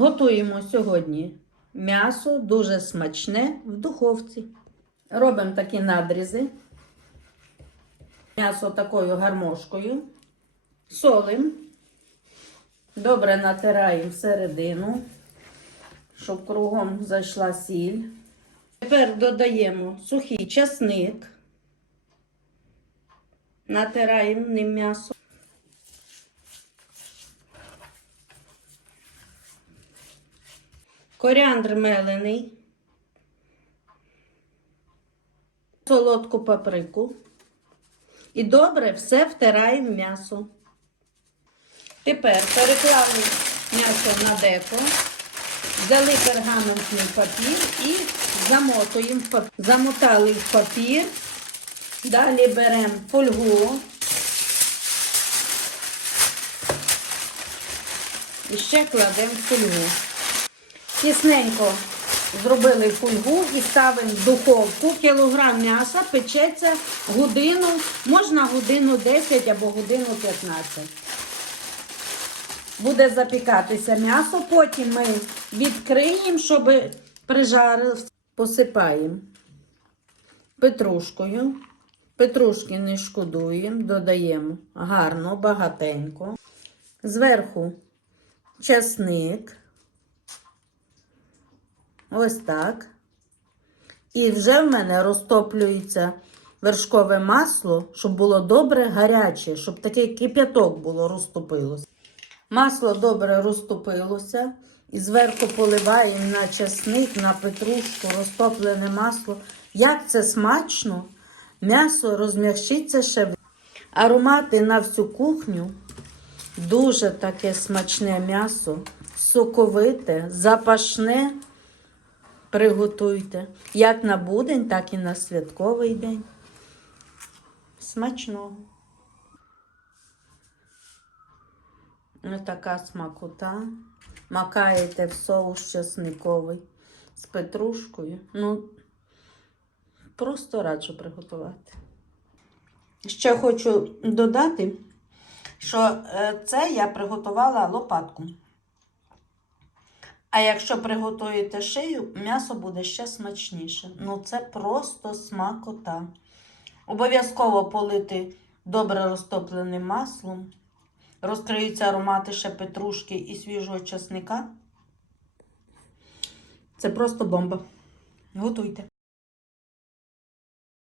Готуємо сьогодні м'ясо дуже смачне в духовці. Робимо такі надрізи. М'ясо такою гармошкою. Солимо. Добре натираємо всередину, щоб кругом зайшла сіль. Тепер додаємо сухий часник. Натираємо ним м'ясо. Коріандр мелений. Солодку паприку. І добре все втираємо в м'ясо. Тепер переклали м'ясо на деко, взяли пергаментний папір і замотуємо. Замотали в папір. Далі беремо фольгу. І ще кладемо в фольгу. Тісненько зробили фольгу і ставимо в духовку. Кілограм м'яса печеться годину, можна годину 10 або годину 15. Буде запікатися м'ясо, потім ми відкриємо, щоб прижарилося. Посипаємо петрушкою. Петрушки не шкодуємо, додаємо гарно, багатенько. Зверху часник. Ось так. І вже в мене розтоплюється вершкове масло, щоб було добре гаряче, щоб такий кип'яток було розтопилося. Масло добре розтопилося. І зверху поливаємо на часник, на петрушку, розтоплене масло. Як це смачно! М'ясо розм'якшиться ще. Аромати на всю кухню. Дуже таке смачне м'ясо, соковите, запашне. Приготуйте. Як на будень, так і на святковий день. Смачного. Ось така смакота. Макаєте в соус чесниковий з петрушкою. Ну, просто раджу приготувати. Ще хочу додати, що е, це я приготувала лопатку. А якщо приготуєте шию, м'ясо буде ще смачніше. Ну, це просто смакота. Обов'язково полити добре розтопленим маслом. Розкриються аромати ще петрушки і свіжого часника. Це просто бомба. Готуйте.